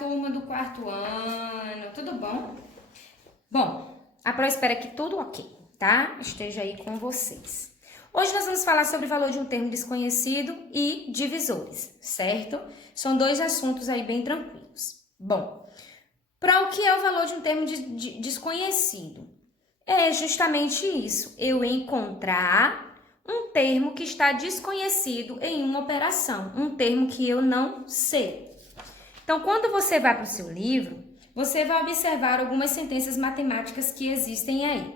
turma do quarto ano, tudo bom? Bom, a Pro espera que tudo ok, tá? Esteja aí com vocês. Hoje nós vamos falar sobre o valor de um termo desconhecido e divisores, certo? São dois assuntos aí bem tranquilos. Bom, Pro, o que é o valor de um termo desconhecido? É justamente isso, eu encontrar um termo que está desconhecido em uma operação, um termo que eu não sei. Então, quando você vai para o seu livro, você vai observar algumas sentenças matemáticas que existem aí.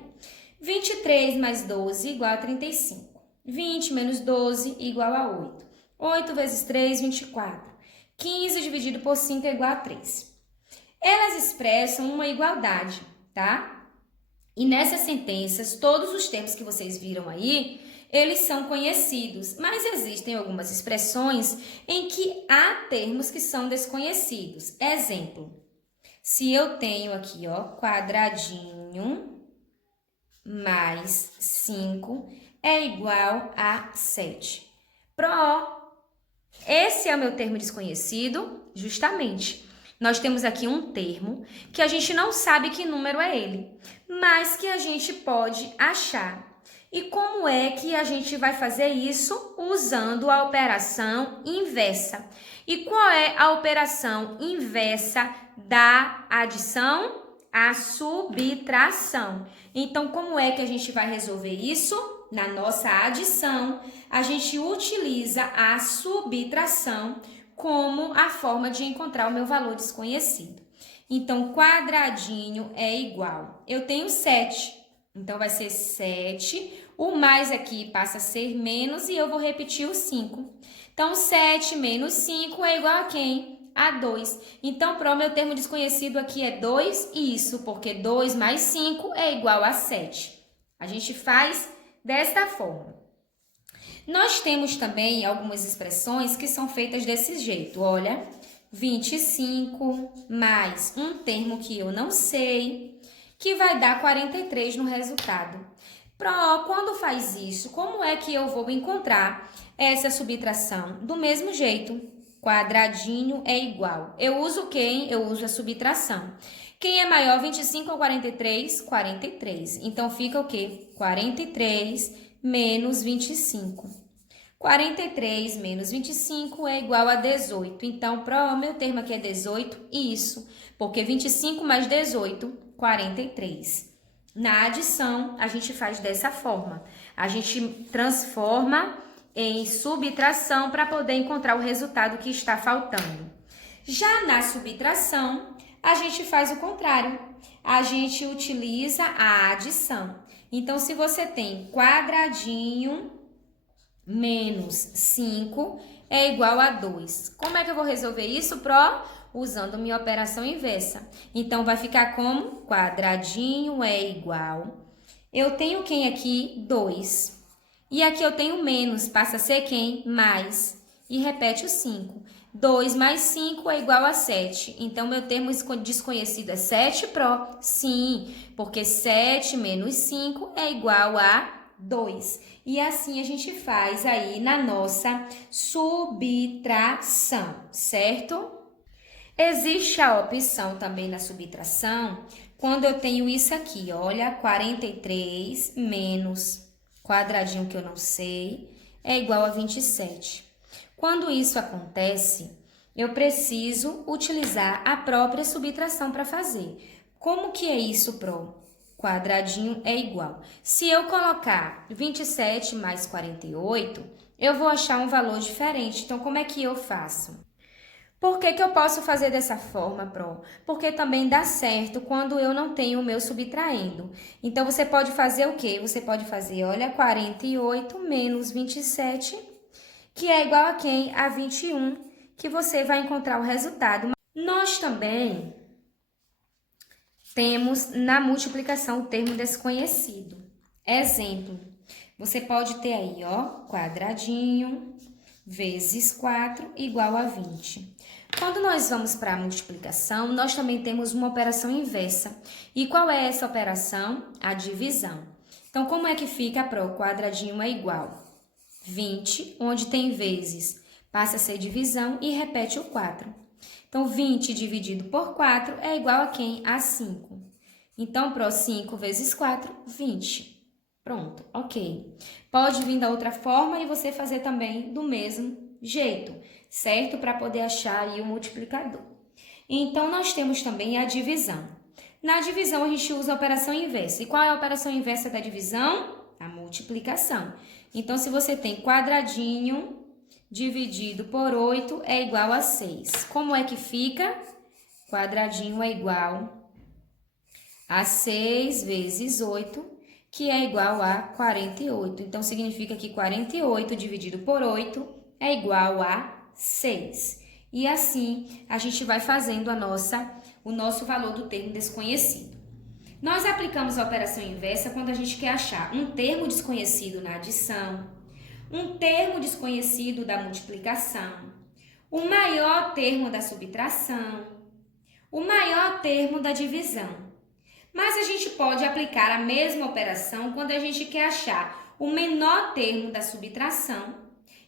23 mais 12 igual a 35. 20 menos 12 igual a 8. 8 vezes 3, 24. 15 dividido por 5 é igual a 3. Elas expressam uma igualdade, tá? E nessas sentenças, todos os termos que vocês viram aí, eles são conhecidos, mas existem algumas expressões em que há termos que são desconhecidos. Exemplo, se eu tenho aqui, ó, quadradinho mais 5 é igual a 7. Esse é o meu termo desconhecido, justamente. Nós temos aqui um termo que a gente não sabe que número é ele, mas que a gente pode achar. E como é que a gente vai fazer isso? Usando a operação inversa. E qual é a operação inversa da adição? A subtração. Então, como é que a gente vai resolver isso? Na nossa adição, a gente utiliza a subtração como a forma de encontrar o meu valor desconhecido. Então, quadradinho é igual. Eu tenho 7, então vai ser 7. O mais aqui passa a ser menos e eu vou repetir o 5. Então, 7 menos 5 é igual a quem? A 2. Então, para o meu termo desconhecido aqui é 2, isso, porque 2 mais 5 é igual a 7. A gente faz desta forma. Nós temos também algumas expressões que são feitas desse jeito. Olha, 25 mais um termo que eu não sei, que vai dar 43 no resultado. Quando faz isso, como é que eu vou encontrar essa subtração? Do mesmo jeito, quadradinho é igual. Eu uso quem? Eu uso a subtração. Quem é maior, 25 ou 43? 43. Então, fica o quê? 43 menos 25. 43 menos 25 é igual a 18. Então, o meu termo aqui é 18, isso, porque 25 mais 18, 43. Na adição, a gente faz dessa forma. A gente transforma em subtração para poder encontrar o resultado que está faltando. Já na subtração, a gente faz o contrário. A gente utiliza a adição. Então, se você tem quadradinho menos 5 é igual a 2. Como é que eu vou resolver isso, usando minha operação inversa. Então, vai ficar como? Quadradinho é igual. Eu tenho quem aqui? 2. E aqui eu tenho menos, passa a ser quem? Mais. E repete o 5. 2 mais 5 é igual a 7. Então, meu termo desconhecido é 7, Sim, porque 7 menos 5 é igual a 2. E assim a gente faz aí na nossa subtração, certo? Existe a opção também na subtração, quando eu tenho isso aqui, olha, 43 menos quadradinho que eu não sei, é igual a 27. Quando isso acontece, eu preciso utilizar a própria subtração para fazer. Como que é isso, Quadradinho é igual. Se eu colocar 27 mais 48, eu vou achar um valor diferente. Então, como é que eu faço? Por que eu posso fazer dessa forma, Porque também dá certo quando eu não tenho o meu subtraindo. Então, você pode fazer o quê? Você pode fazer, olha, 48 menos 27, que é igual a quem? A 21, que você vai encontrar o resultado. Nós também temos na multiplicação o termo desconhecido. Exemplo, você pode ter aí, ó, quadradinho vezes 4 igual a 20. Quando nós vamos para a multiplicação, nós também temos uma operação inversa. E qual é essa operação? A divisão. Então, como é que fica, Quadradinho é igual 20, onde tem vezes, passa a ser divisão e repete o 4. Então, 20 dividido por 4 é igual a quem? A 5. Então, pro 5 vezes 4, 20. Pronto, ok. Pode vir da outra forma e você fazer também do mesmo jeito, certo? Para poder achar aí o multiplicador. Então, nós temos também a divisão. Na divisão, a gente usa a operação inversa. E qual é a operação inversa da divisão? A multiplicação. Então, se você tem quadradinho dividido por 8 é igual a 6. Como é que fica? Quadradinho é igual a 6 vezes 8, que é igual a 48. Então, significa que 48 dividido por 8 é igual a 6. E assim, a gente vai fazendo o nosso valor do termo desconhecido. Nós aplicamos a operação inversa quando a gente quer achar um termo desconhecido na adição, um termo desconhecido da multiplicação, o maior termo da subtração, o maior termo da divisão. Mas a gente pode aplicar a mesma operação quando a gente quer achar o menor termo da subtração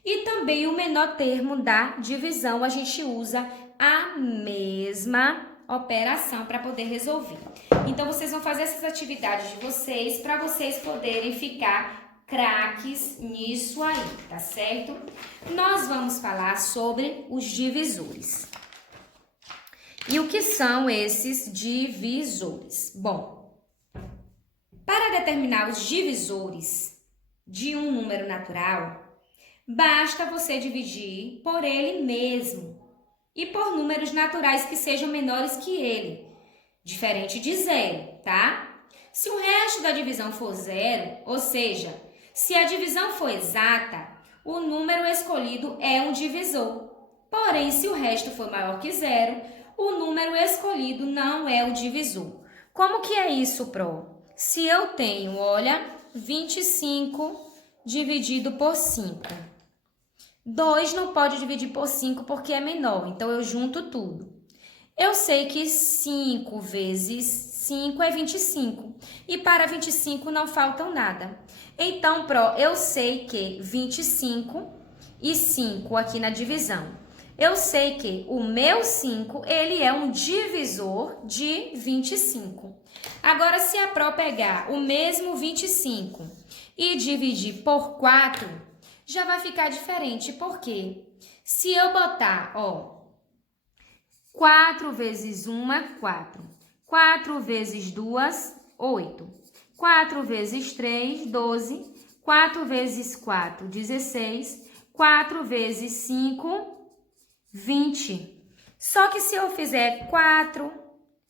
e também o menor termo da divisão. A gente usa a mesma operação para poder resolver. Então, vocês vão fazer essas atividades de vocês para vocês poderem ficar craques nisso aí, tá certo? Nós vamos falar sobre os divisores. E o que são esses divisores? Bom, para determinar os divisores de um número natural, basta você dividir por ele mesmo e por números naturais que sejam menores que ele, diferente de zero, tá? Se o resto da divisão for zero, ou seja, se a divisão for exata, o número escolhido é um divisor. Porém, se o resto for maior que zero, o número escolhido não é o divisor. Como que é isso, Pro? Se eu tenho, olha, 25 dividido por 5. 2 não pode dividir por 5 porque é menor, então eu junto tudo. Eu sei que 5 vezes 5 é 25. E para 25 não faltam nada. Então, Pro, eu sei que 25 e 5 aqui na divisão. Eu sei que o meu 5, ele é um divisor de 25. Agora, se a Pro pegar o mesmo 25 e dividir por 4, já vai ficar diferente. Por quê? Se eu botar, ó, 4 vezes 1 é 4. 4 vezes 2, 8. 4 vezes 3, 12. 4 vezes 4, 16. 4 vezes 5, 20. Só que se eu fizer 4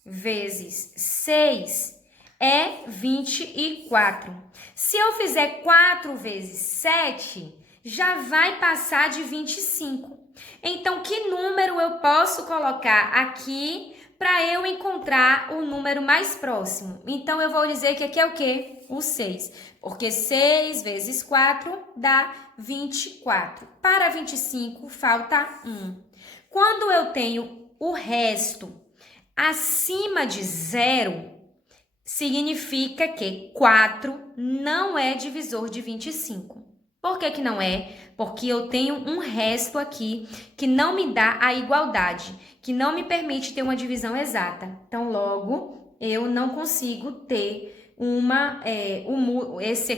vezes 6, é 24. Se eu fizer 4 vezes 7, já vai passar de 25. Então, que número eu posso colocar aqui para eu encontrar o número mais próximo? Então, eu vou dizer que aqui é o quê? O 6. Porque 6 vezes 4 dá 24. Para 25, falta 1. Quando eu tenho o resto acima de 0, significa que 4 não é divisor de 25. Por que que não é? Porque eu tenho um resto aqui que não me dá a igualdade, que não me permite ter uma divisão exata. Então, logo, eu não consigo ter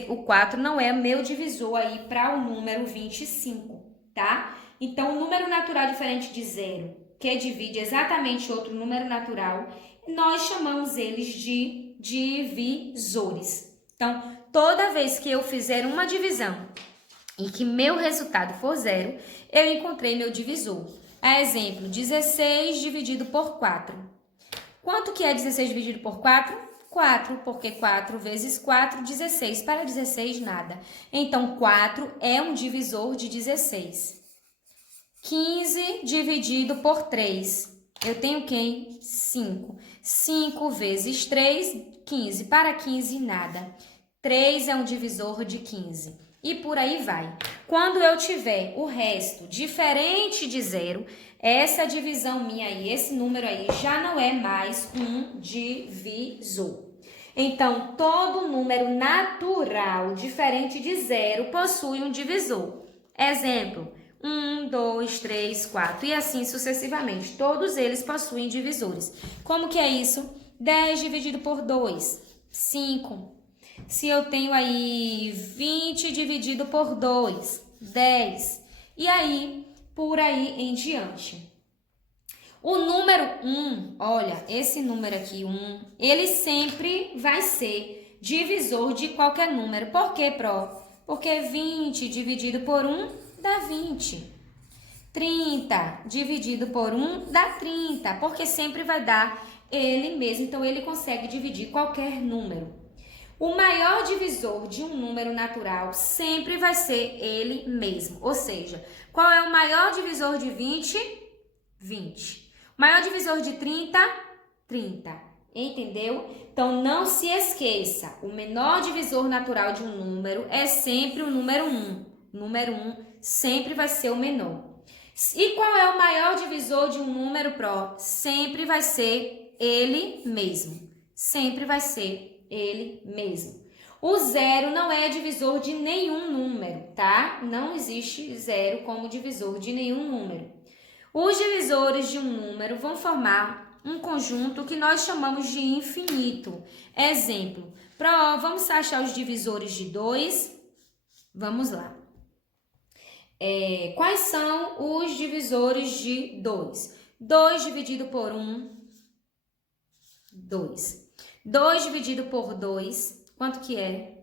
o 4 não é meu divisor aí para o número 25, tá? Então, o número natural diferente de zero, que divide exatamente outro número natural, nós chamamos eles de divisores. Então, toda vez que eu fizer uma divisão e que meu resultado for zero, eu encontrei meu divisor. Exemplo, 16 dividido por 4. Quanto que é 16 dividido por 4? 4, porque 4 vezes 4, 16. Para 16, nada. Então, 4 é um divisor de 16. 15 dividido por 3. Eu tenho quem? 5. 5 vezes 3, 15. Para 15, nada. 3 é um divisor de 15. E por aí vai. Quando eu tiver o resto diferente de zero, essa divisão minha aí, esse número aí, já não é mais um divisor. Então, todo número natural diferente de zero possui um divisor. Exemplo, 1, 2, 3, 4 e assim sucessivamente. Todos eles possuem divisores. Como que é isso? 10 dividido por 2, 5. Se eu tenho aí 20 dividido por 2, 10. E aí, por aí em diante. O número 1, olha, esse número aqui, 1, ele sempre vai ser divisor de qualquer número. Por quê, Pro? Porque 20 dividido por 1 dá 20. 30 dividido por 1 dá 30, porque sempre vai dar ele mesmo. Então, ele consegue dividir qualquer número. O maior divisor de um número natural sempre vai ser ele mesmo. Ou seja, qual é o maior divisor de 20? 20. O maior divisor de 30? 30. Entendeu? Então, não se esqueça, o menor divisor natural de um número é sempre o número 1. O número 1 sempre vai ser o menor. E qual é o maior divisor de um número, Pro? Sempre vai ser ele mesmo. Sempre vai ser ele mesmo. O zero não é divisor de nenhum número, tá? Não existe zero como divisor de nenhum número. Os divisores de um número vão formar um conjunto que nós chamamos de infinito. Exemplo, vamos achar os divisores de 2? Vamos lá. Quais são os divisores de 2? 2 dividido por 1, 2. 2 dividido por 2, quanto que é?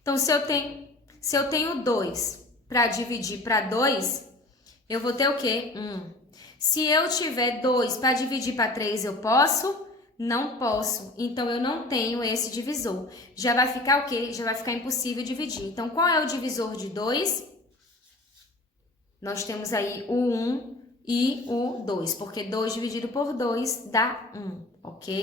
Então, se eu tenho 2 para dividir para 2, eu vou ter o quê? 1. Se eu tiver 2 para dividir para 3, eu posso? Não posso. Então, eu não tenho esse divisor. Já vai ficar o quê? Já vai ficar impossível dividir. Então, qual é o divisor de 2? Nós temos aí o 1 e o 2, porque 2 dividido por 2 dá 1, ok?